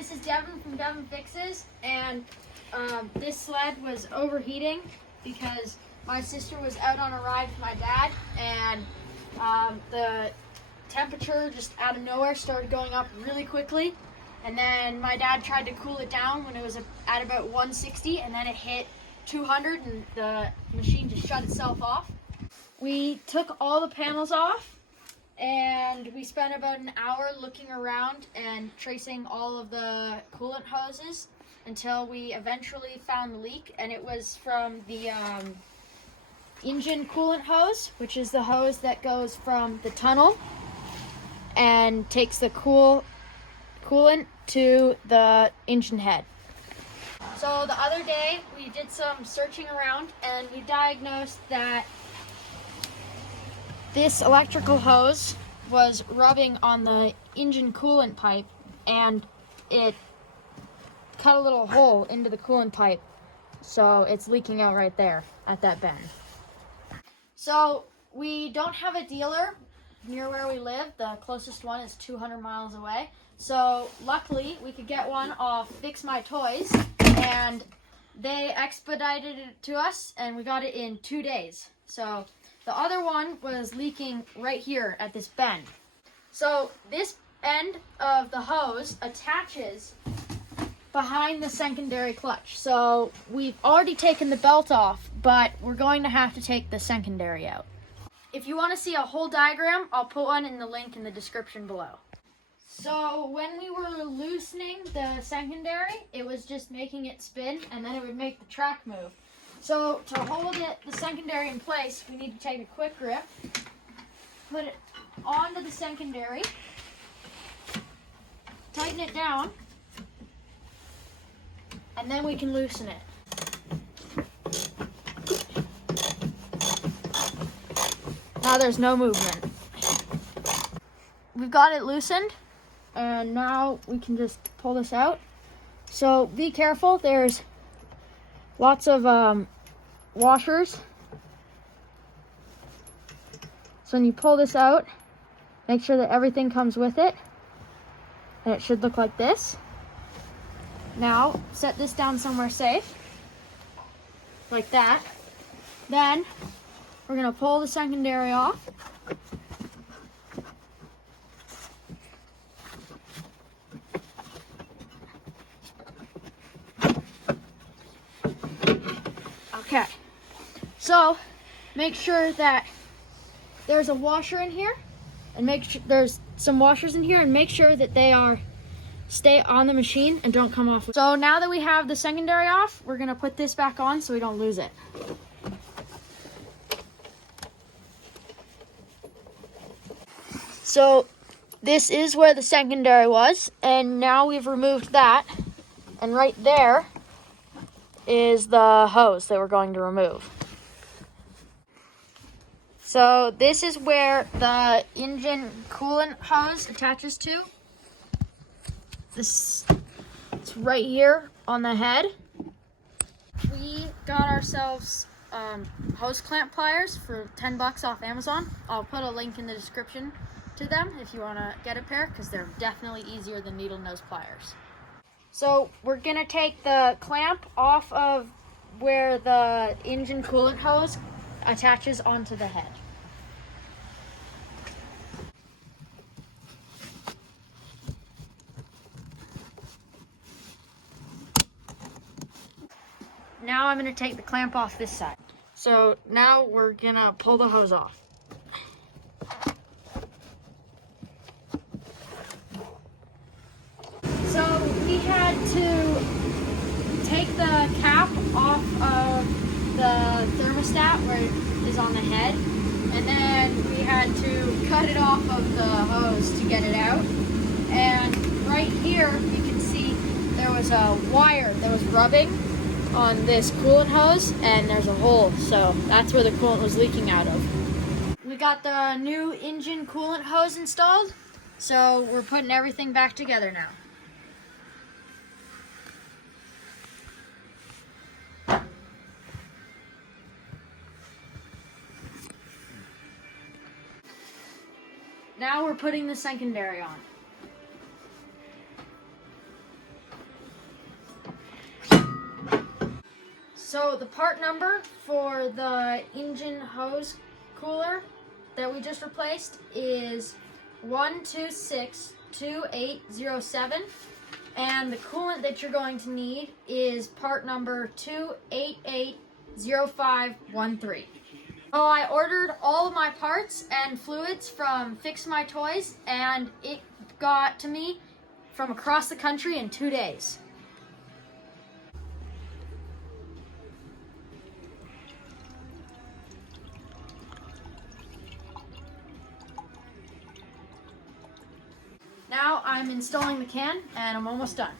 this is Devin from Devin Fixes, and this sled was overheating because my sister was out on a ride with my dad, and the temperature just out of nowhere started going up really quickly, and then my dad tried to cool it down when it was at about 160, and then it hit 200 and the machine just shut itself off. We took all the panels off, and we spent about an hour looking around and tracing all of the coolant hoses until we eventually found the leak, and it was from the engine coolant hose, which is the hose that goes from the tunnel and takes the coolant to the engine head. So the other day we did some searching around and we diagnosed that this electrical hose was rubbing on the engine coolant pipe, and it cut a little hole into the coolant pipe, so it's leaking out right there at that bend. So we don't have a dealer near where we live. The closest one is 200 miles away. So luckily we could get one off Fix My Toys, and they expedited it to us and we got it in 2 days. So the other one was leaking right here at this bend. So this end of the hose attaches behind the secondary clutch. So we've already taken the belt off, but we're going to have to take the secondary out. If you want to see a whole diagram, I'll put one in the link in the description below. So when we were loosening the secondary, it was just making it spin, and then it would make the track move. So to hold the secondary in place, we need to take a quick grip, put it onto the secondary, tighten it down, and then we can loosen it. Now there's no movement. We've got it loosened, and now we can just pull this out. So be careful, there's lots of washers. So when you pull this out, make sure that everything comes with it, and it should look like this. Now set this down somewhere safe, like that. Then we're going to pull the secondary off. Okay, so make sure that there's a washer in here, and make sure there's some washers in here, and make sure that they stay on the machine and don't come off. So now that we have the secondary off, we're gonna put this back on so we don't lose it. So this is where the secondary was, and now we've removed that, and right there is the hose that we're going to remove. So this is where the engine coolant hose attaches to. It's right here on the head. We got ourselves hose clamp pliers for 10 bucks off Amazon. I'll put a link in the description to them if you want to get a pair, because they're definitely easier than needle nose pliers. So we're gonna take the clamp off of where the engine coolant hose attaches onto the head. Now I'm gonna take the clamp off this side. So now we're gonna pull the hose off. So we had to take the cap off of the thermostat where it is on the head, and then we had to cut it off of the hose to get it out. And right here you can see there was a wire that was rubbing on this coolant hose, and there's a hole, so that's where the coolant was leaking out of. We got the new engine coolant hose installed, so we're putting everything back together now. Now we're putting the secondary on. So the part number for the engine hose cooler that we just replaced is 1262807, and the coolant that you're going to need is part number 2880513. Oh, I ordered all of my parts and fluids from Fix My Toys, and it got to me from across the country in 2 days. Now I'm installing the can, and I'm almost done.